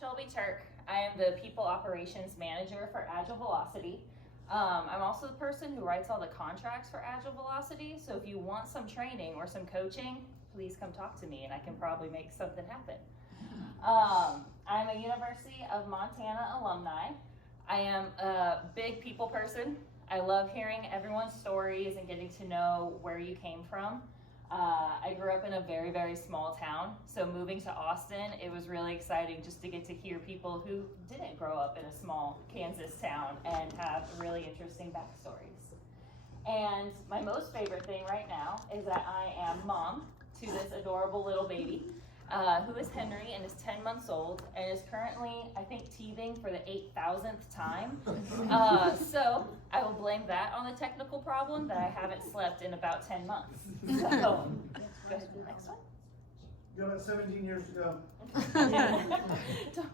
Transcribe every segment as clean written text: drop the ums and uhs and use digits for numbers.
Shelby Turk. I am the People Operations Manager for Agile Velocity. I'm also the person who writes all the contracts for Agile Velocity, so if you want some training or some coaching, please come talk to me and I can probably make something happen. I'm a University of Montana alumni. I am a big people person. I love hearing everyone's stories and getting to know where you came from. I grew up in a very, very small town, so moving to Austin, it was really exciting just to get to hear people who didn't grow up in a small Kansas town and have really interesting backstories. And my most favorite thing right now is that I am mom to this adorable little baby, who is Henry and is 10 months old and is currently, I think, teething for the 8,000th time. So I will blame that on the technical problem that I haven't slept in about 10 months. So, go to the next one. You got about 17 years to go.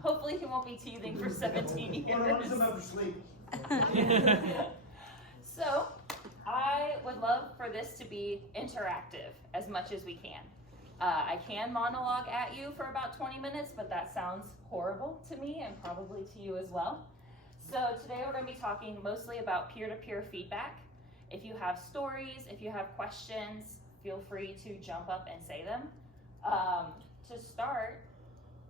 Hopefully he won't be teething for 17 years. Well, I'm just about to sleep. So I would love for this to be interactive as much as we can. I can monologue at you for about 20 minutes, but that sounds horrible to me and probably to you as well. So today we're going to be talking mostly about peer-to-peer feedback. If you have stories, if you have questions, feel free to jump up and say them. To start,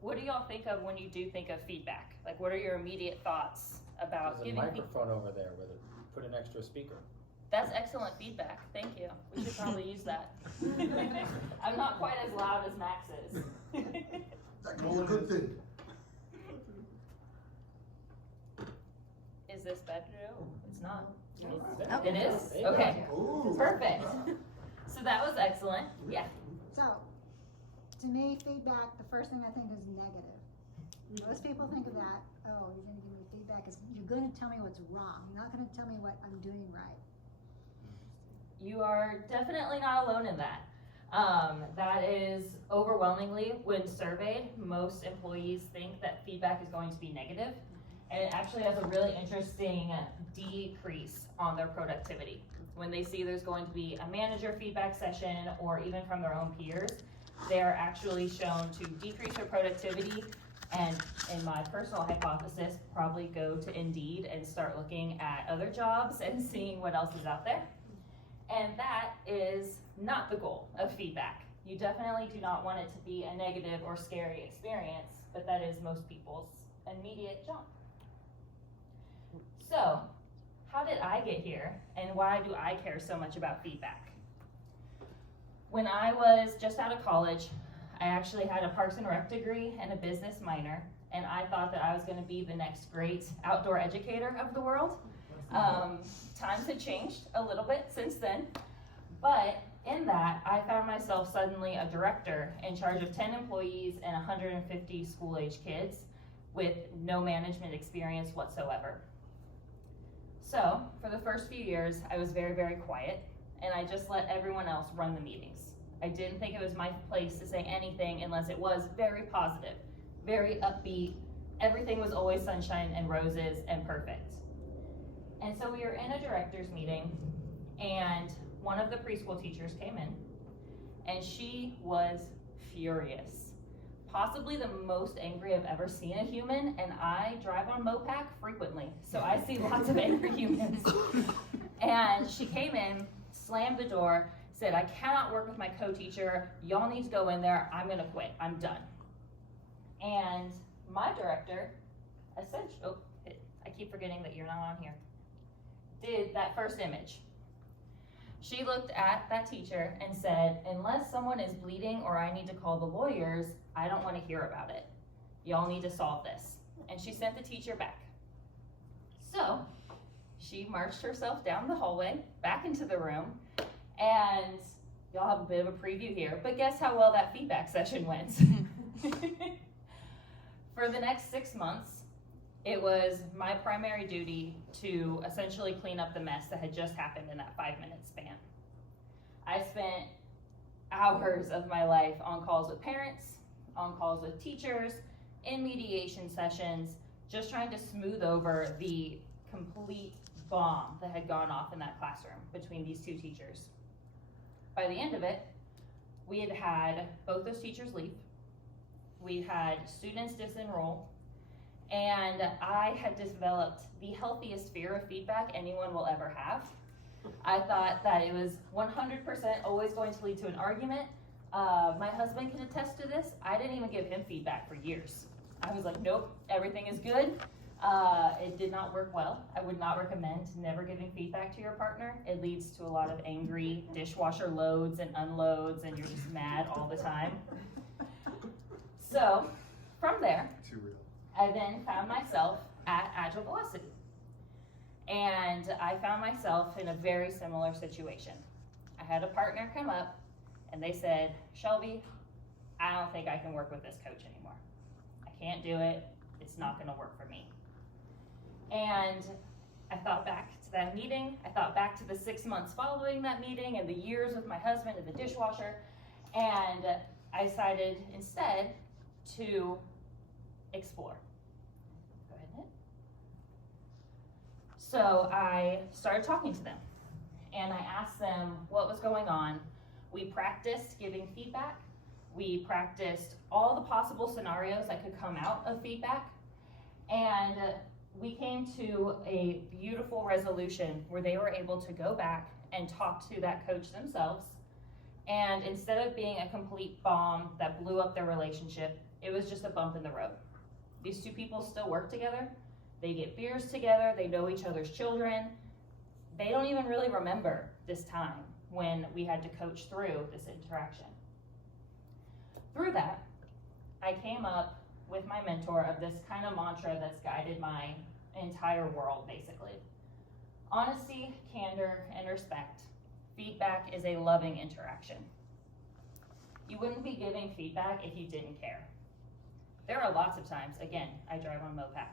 what do y'all think of when you do think of feedback? Like, what are your immediate thoughts about giving feedback? There's a microphone over there with it. Put an extra speaker. That's excellent feedback. Thank you. We should probably use that. I'm not quite as loud as Max is. That's a good thing. Is this better? It's not. Oh. It is? Okay. Ooh. Perfect. So that was excellent. Yeah. So, to me, feedback, the first thing I think is negative. Most people think of that, oh, you're going to give me feedback, you're going to tell me what's wrong. You're not going to tell me what I'm doing right. You are definitely not alone in that. That is overwhelmingly, when surveyed, most employees think that feedback is going to be negative, and it actually has a really interesting decrease on their productivity. When they see there's going to be a manager feedback session or even from their own peers, they're actually shown to decrease their productivity, and in my personal hypothesis, probably go to Indeed and start looking at other jobs and seeing what else is out there. And that is not the goal of feedback. You definitely do not want it to be a negative or scary experience, but that is most people's immediate jump. So, how did I get here, and why do I care so much about feedback? When I was just out of college, I actually had a Parks and Rec degree and a business minor, and I thought that I was going to be the next great outdoor educator of the world. Times had changed a little bit since then, but in that, I found myself suddenly a director in charge of 10 employees and 150 school-age kids with no management experience whatsoever. So, for the first few years, I was very, very quiet, and I just let everyone else run the meetings. I didn't think it was my place to say anything unless it was very positive, very upbeat. Everything was always sunshine and roses and perfect. And so we were in a director's meeting, and one of the preschool teachers came in, and she was furious. Possibly the most angry I've ever seen a human, and I drive on Mopac frequently, so I see lots of angry humans. And she came in, slammed the door, said, "I cannot work with my co-teacher. Y'all need to go in there. I'm gonna quit. I'm done." And my director, essentially, I keep forgetting that you're not on here, did that first image. She looked at that teacher and said, "Unless someone is bleeding or I need to call the lawyers, I don't want to hear about it. Y'all need to solve this." And she sent the teacher back. So she marched herself down the hallway, back into the room, and y'all have a bit of a preview here, but guess how well that feedback session went. For the next 6 months, it was my primary duty to essentially clean up the mess that had just happened in that 5-minute span. I spent hours of my life on calls with parents, on calls with teachers, in mediation sessions, just trying to smooth over the complete bomb that had gone off in that classroom between these two teachers. By the end of it, we had had both those teachers leave. We had students disenroll. And I had developed the healthiest fear of feedback anyone will ever have. I thought that it was 100% always going to lead to an argument. My husband can attest to this. I didn't even give him feedback for years. I was like, nope, everything is good. It did not work well. I would not recommend never giving feedback to your partner. It leads to a lot of angry dishwasher loads and unloads, and you're just mad all the time. So from there, Too real. I then found myself at Agile Velocity. And I found myself in a very similar situation. I had a partner come up and they said, Shelby, I don't think I can work with this coach anymore. I can't do it. It's not going to work for me. And I thought back to that meeting. I thought back to the 6 months following that meeting and the years with my husband in the dishwasher. And I decided instead to explore. Go ahead, Nick. So I started talking to them and I asked them what was going on. We practiced giving feedback. We practiced all the possible scenarios that could come out of feedback. And we came to a beautiful resolution where they were able to go back and talk to that coach themselves. And instead of being a complete bomb that blew up their relationship, it was just a bump in the road. These two people still work together. They get beers together. They know each other's children. They don't even really remember this time when we had to coach through this interaction. Through that, I came up with my mentor of this kind of mantra that's guided my entire world, basically. Honesty, candor, and respect. Feedback is a loving interaction. You wouldn't be giving feedback if you didn't care. There are lots of times, again, I drive on Mopac.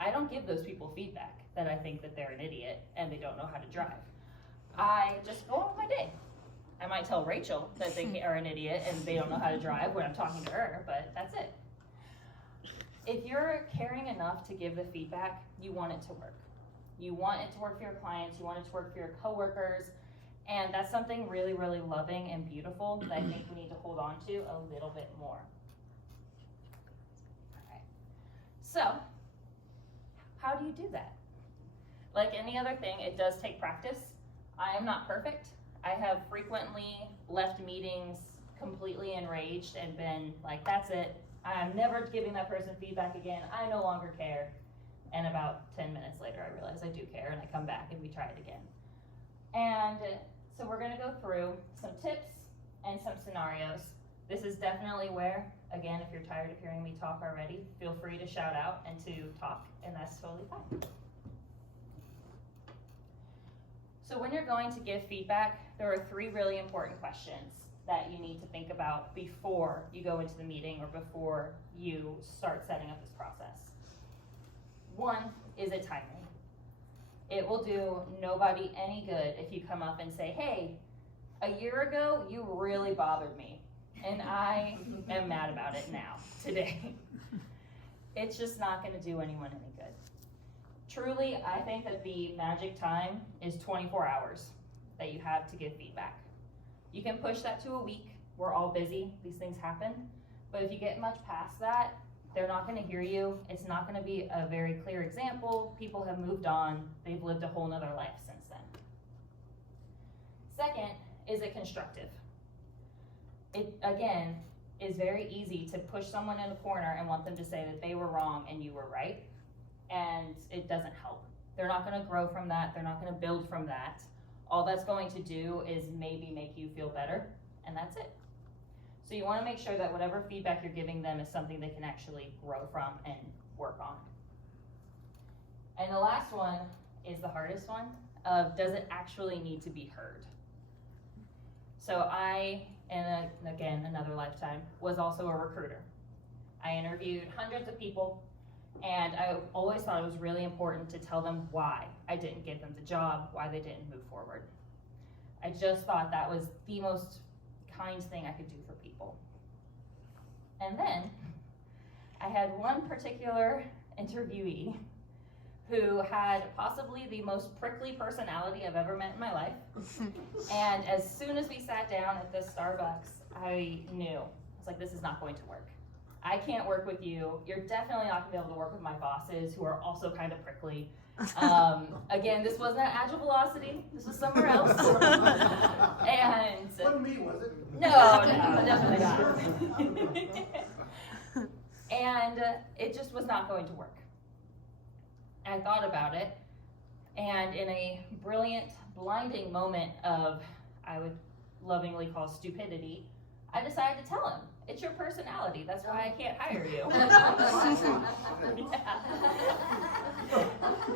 I don't give those people feedback that I think that they're an idiot and they don't know how to drive. I just go on with my day. I might tell Rachel that they are an idiot and they don't know how to drive when I'm talking to her, but that's it. If you're caring enough to give the feedback, you want it to work. You want it to work for your clients, you want it to work for your coworkers, and that's something really, really loving and beautiful that I think we need to hold on to a little bit more. All right. So, how do you do that? Like any other thing, it does take practice. I am not perfect. I have frequently left meetings completely enraged and been like, that's it. I'm never giving that person feedback again. I no longer care. And about 10 minutes later, I realize I do care, and I come back and we try it again. And so we're gonna go through some tips and some scenarios. This is definitely where, again, if you're tired of hearing me talk already, feel free to shout out and to talk, and that's totally fine. So when you're going to give feedback, there are 3 really important questions that you need to think about before you go into the meeting or before you start setting up this process. 1, is it timely? It will do nobody any good if you come up and say, hey, a year ago, you really bothered me, and I am mad about it now, today. It's just not gonna do anyone any good. Truly, I think that the magic time is 24 hours that you have to give feedback. You can push that to a week. We're all busy, these things happen. But if you get much past that, they're not gonna hear you. It's not gonna be a very clear example. People have moved on. They've lived a whole nother life since then. Second, is it constructive? It, again, is very easy to push someone in a corner and want them to say that they were wrong and you were right. And it doesn't help. They're not gonna grow from that. They're not gonna build from that. All that's going to do is maybe make you feel better, and that's it. So you wanna make sure that whatever feedback you're giving them is something they can actually grow from and work on. And the last one is the hardest one of, does it actually need to be heard? So I, and again, another lifetime, was also a recruiter. I interviewed hundreds of people, and I always thought it was really important to tell them why I didn't give them the job, why they didn't move forward. I just thought that was the most kind thing I could do for people. And then I had one particular interviewee who had possibly the most prickly personality I've ever met in my life. And as soon as we sat down at this Starbucks, I knew. I was like, this is not going to work. I can't work with you. You're definitely not gonna be able to work with my bosses who are also kind of prickly. Again, this wasn't at Agile Velocity. This was somewhere else. And Wasn't me, was it? no, definitely not. And it just was not going to work. I thought about it, and in a brilliant, blinding moment of, I would lovingly call stupidity, I decided to tell him, it's your personality, that's why I can't hire you. Yeah.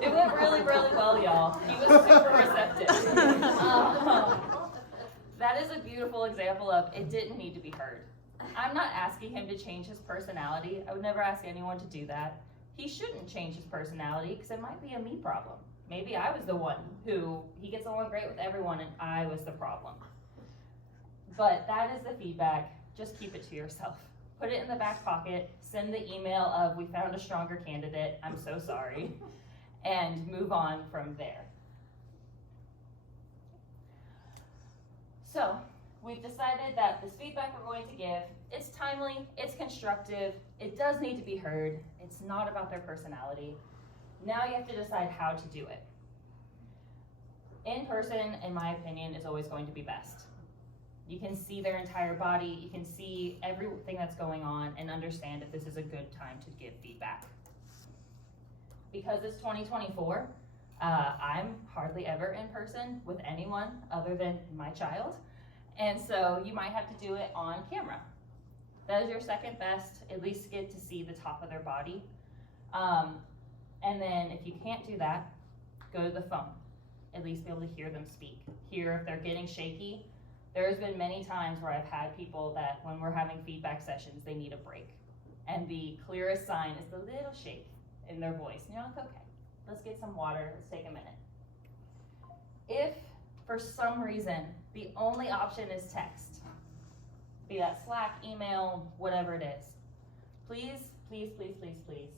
It went really, really well, y'all. He was super receptive. That is a beautiful example of it didn't need to be heard. I'm not asking him to change his personality. I would never ask anyone to do that. He shouldn't change his personality because it might be a me problem. Maybe I was the one who, he gets along great with everyone and I was the problem. But that is the feedback. Just keep it to yourself. Put it in the back pocket, send the email of, we found a stronger candidate, I'm so sorry, and move on from there. So, we've decided that this feedback we're going to give, it's timely, it's constructive, it does need to be heard, it's not about their personality. Now you have to decide how to do it. In person, in my opinion, is always going to be best. You can see their entire body, you can see everything that's going on and understand if this is a good time to give feedback. Because it's 2024, I'm hardly ever in person with anyone other than my child. And so you might have to do it on camera. That is your second best, at least get to see the top of their body. And then if you can't do that, go to the phone. At least be able to hear them speak. Hear if they're getting shaky. There's been many times where I've had people that when we're having feedback sessions, they need a break. And the clearest sign is the little shake in their voice. And you're like, okay, let's get some water, let's take a minute. If for some reason, the only option is text, be that Slack, email, whatever it is, please, please, please, please, please,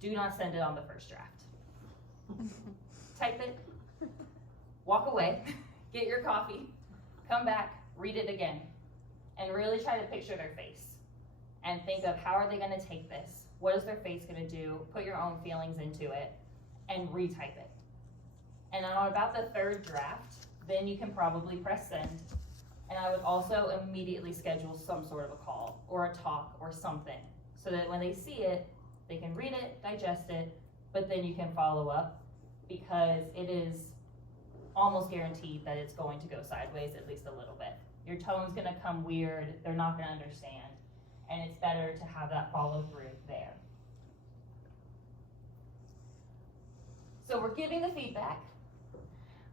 do not send it on the first draft. Type it, walk away, get your coffee, come back, read it again, and really try to picture their face and think of how are they going to take this? What is their face going to do? Put your own feelings into it and retype it. And on about the third draft, then you can probably press send. And I would also immediately schedule some sort of a call or a talk or something so that when they see it, they can read it, digest it, but then you can follow up because it is almost guaranteed that it's going to go sideways at least a little bit. Your tone's gonna come weird, they're not gonna understand, and it's better to have that follow through there. So we're giving the feedback.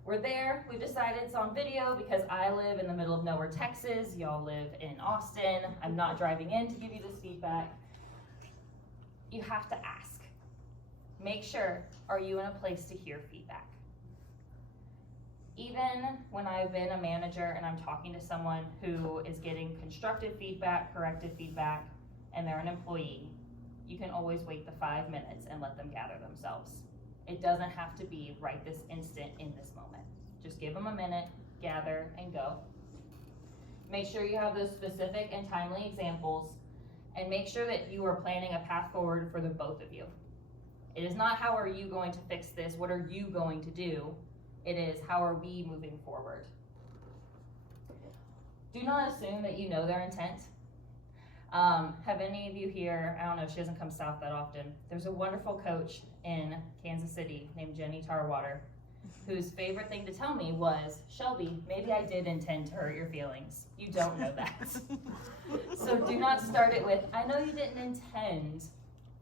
We're there, we've decided it's on video because I live in the middle of nowhere, Texas, y'all live in Austin. I'm not driving in to give you this feedback. You have to ask. Make sure, are you in a place to hear feedback? Even when I've been a manager and I'm talking to someone who is getting constructive feedback, corrective feedback, and they're an employee, you can always wait the 5 minutes and let them gather themselves. It doesn't have to be right this instant in this moment. Just give them a minute, gather, and go. Make sure you have those specific and timely examples, and make sure that you are planning a path forward for the both of you. It is not how are you going to fix this, what are you going to do? It is how are we moving forward. Do not assume that you know their intent. Have any of you here, I don't know, she doesn't come south that often. There's a wonderful coach in Kansas City named Jenny Tarwater, whose favorite thing to tell me was, Shelby, maybe I did intend to hurt your feelings. You don't know that. So do not start it with, I know you didn't intend.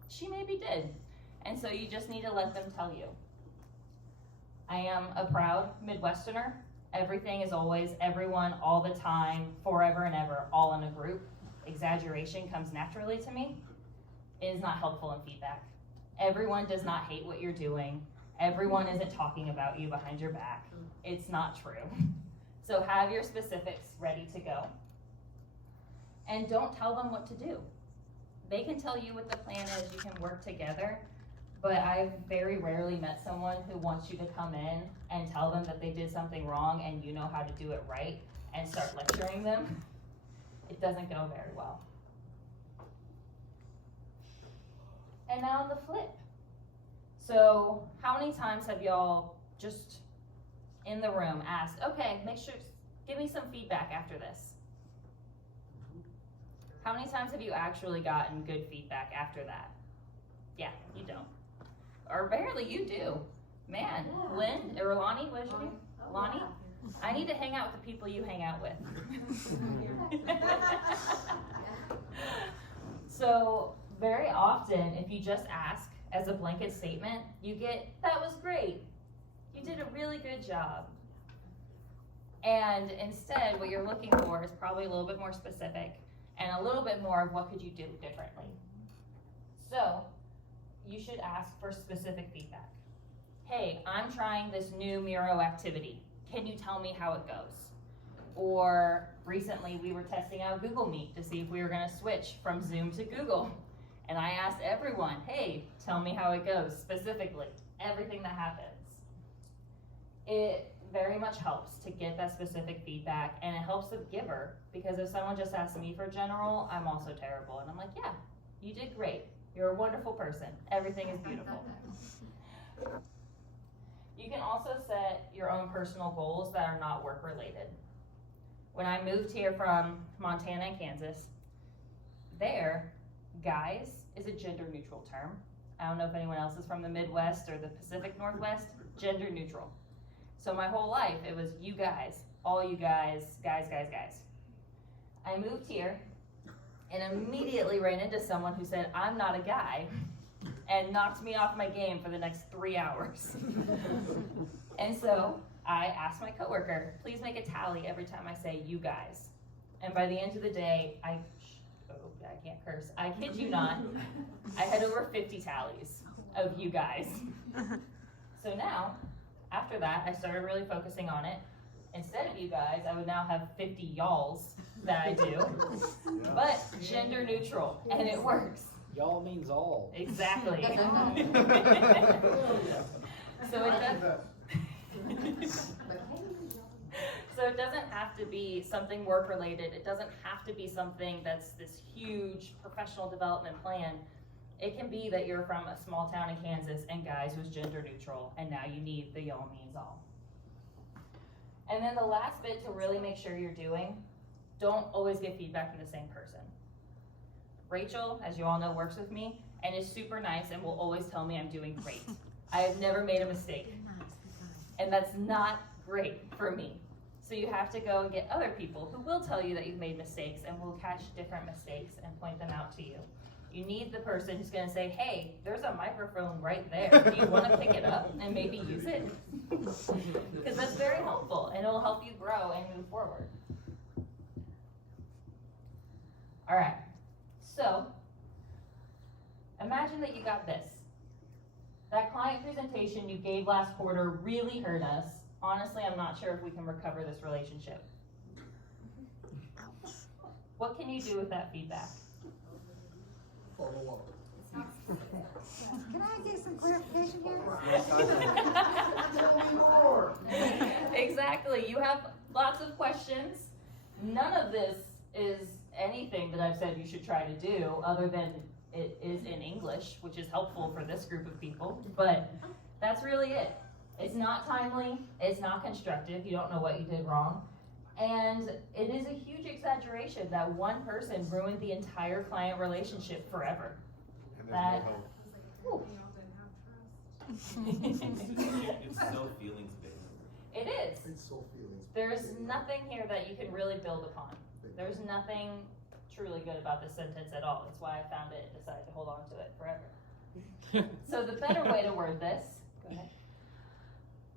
She maybe did. And so you just need to let them tell you. I am a proud Midwesterner. Everything is always everyone, all the time, forever and ever, all in a group. Exaggeration comes naturally to me. It is not helpful in feedback. Everyone does not hate what you're doing. Everyone isn't talking about you behind your back. It's not true. So have your specifics ready to go. And don't tell them what to do. They can tell you what the plan is, you can work together, but I've very rarely met someone who wants you to come in and tell them that they did something wrong and you know how to do it right and start lecturing them. It doesn't go very well. And now the flip. So how many times have y'all just in the room asked, okay, make sure, give me some feedback after this? How many times have you actually gotten good feedback after that? Yeah, you don't. Or barely you do. Man, Lynn, or Lonnie, what did you do? Lonnie? I need to hang out with the people you hang out with. So very often, if you just ask as a blanket statement, you get, that was great. You did a really good job. And instead, what you're looking for is probably a little bit more specific and a little bit more of what could you do differently. So you should ask for specific feedback. Hey, I'm trying this new Miro activity. Can you tell me how it goes? Or recently we were testing out Google Meet to see if we were gonna switch from Zoom to Google. And I asked everyone, hey, tell me how it goes, specifically, everything that happens. It very much helps to get that specific feedback, and it helps the giver, because if someone just asks me for general, I'm also terrible. And I'm like, yeah, you did great. You're a wonderful person. Everything is beautiful. You can also set your own personal goals that are not work related. When I moved here from Montana and Kansas, there, guys is a gender neutral term. I don't know if anyone else is from the Midwest or the Pacific Northwest, gender neutral. So my whole life, it was you guys, all you guys, guys. I moved here and immediately ran into someone who said, I'm not a guy, and knocked me off my game for the next 3 hours. And so I asked my coworker, please make a tally every time I say you guys. And by the end of the day, I can't curse. I kid you not, I had over 50 tallies of you guys. So now, after that, I started really focusing on it. Instead of you guys, I would now have 50 y'alls that I do, but gender neutral, and it works. Y'all means all. Exactly. So it doesn't have to be something work related. It doesn't have to be something that's this huge professional development plan. It can be that you're from a small town in Kansas and guys was gender neutral, and now you need the y'all means all. And then the last bit to really make sure you're doing, don't always get feedback from the same person. Rachel, as you all know, works with me and is super nice and will always tell me I'm doing great. I have never made a mistake. And that's not great for me. So you have to go and get other people who will tell you that you've made mistakes and will catch different mistakes and point them out to you. You need the person who's gonna say, hey, there's a microphone right there. Do you wanna pick it up and maybe use it? Because that's very helpful and it'll help you grow and move forward. All right, so imagine that you got this. That client presentation you gave last quarter really hurt us. Honestly, I'm not sure if we can recover this relationship. What can you do with that feedback? Follow up. Can I get some clarification here? Tell me more. Exactly. You have lots of questions. None of this is anything that I've said you should try to do, other than it is in English, which is helpful for this group of people, but that's really it. It's not timely, it's not constructive, you don't know what you did wrong, and it is a huge exaggeration that one person ruined the entire client relationship forever. And That- It's so feelings based. It is. It's so feelings. There's nothing here that you can really build upon. There's nothing truly good about this sentence at all. That's why I found it and decided to hold on to it forever. So the better way to word this, go ahead,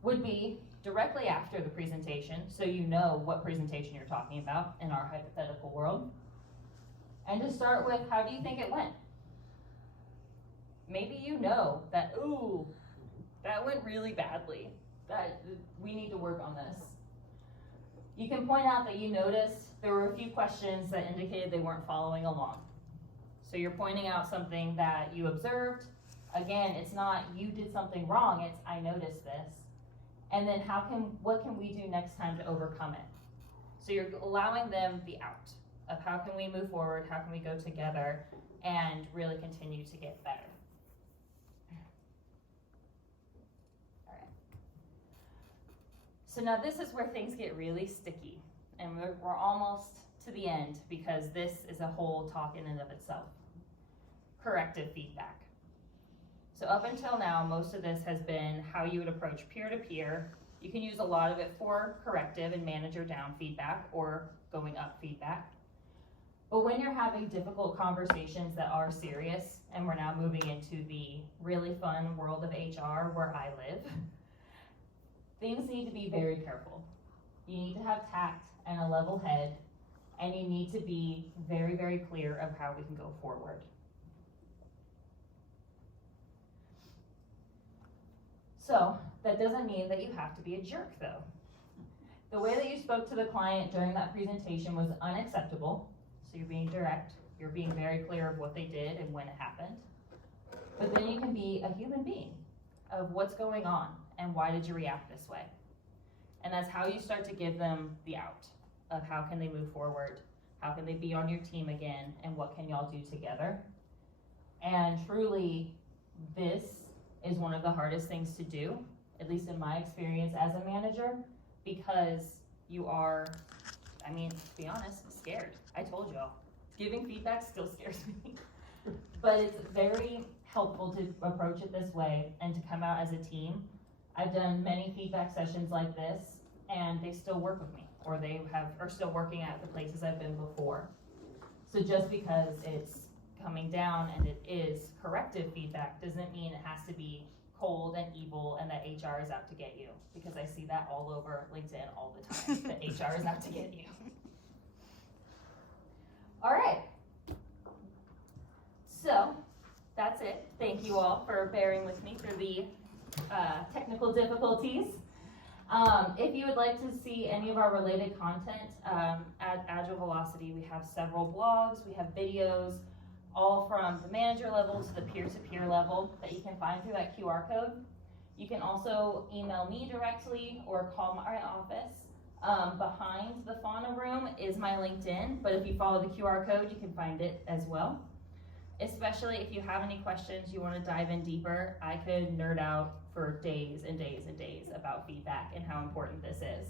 would be directly after the presentation, so you know what presentation you're talking about in our hypothetical world. And to start with, how do you think it went? Maybe you know that, ooh, that went really badly. That we need to work on this. You can point out that you noticed there were a few questions that indicated they weren't following along. So you're pointing out something that you observed. Again, it's not you did something wrong, it's I noticed this. And then what can we do next time to overcome it? So you're allowing them the out of how can we move forward, how can we go together and really continue to get better. So now this is where things get really sticky, and we're almost to the end because this is a whole talk in and of itself. Corrective feedback. So up until now, most of this has been how you would approach peer-to-peer. You can use a lot of it for corrective and manager down feedback or going up feedback. But when you're having difficult conversations that are serious, and we're now moving into the really fun world of HR where I live, things need to be very careful. You need to have tact and a level head, and you need to be very, very clear of how we can go forward. So that doesn't mean that you have to be a jerk though. The way that you spoke to the client during that presentation was unacceptable. So you're being direct, you're being very clear of what they did and when it happened. But then you can be a human being of what's going on and why did you react this way. And that's how you start to give them the out of how can they move forward, how can they be on your team again, and what can y'all do together. And truly, this is one of the hardest things to do, at least in my experience as a manager, because you are, I mean, to be honest, scared. I told y'all, giving feedback still scares me. But it's very helpful to approach it this way and to come out as a team. I've done many feedback sessions like this, and they still work with me, or they are still working at the places I've been before. So just because it's coming down and it is corrective feedback doesn't mean it has to be cold and evil and that HR is out to get you, because I see that all over LinkedIn all the time, that HR is out to get you. All right, so that's it. Thank you all for bearing with me through the technical difficulties. If you would like to see any of our related content at Agile Velocity, we have several blogs, we have videos, all from the manager level to the peer-to-peer level that you can find through that QR code. You can also email me directly or call my office. Behind the fauna room is my LinkedIn, but if you follow the QR code, you can find it as well. Especially if you have any questions, you want to dive in deeper, I could nerd out for days and days and days about feedback and how important this is.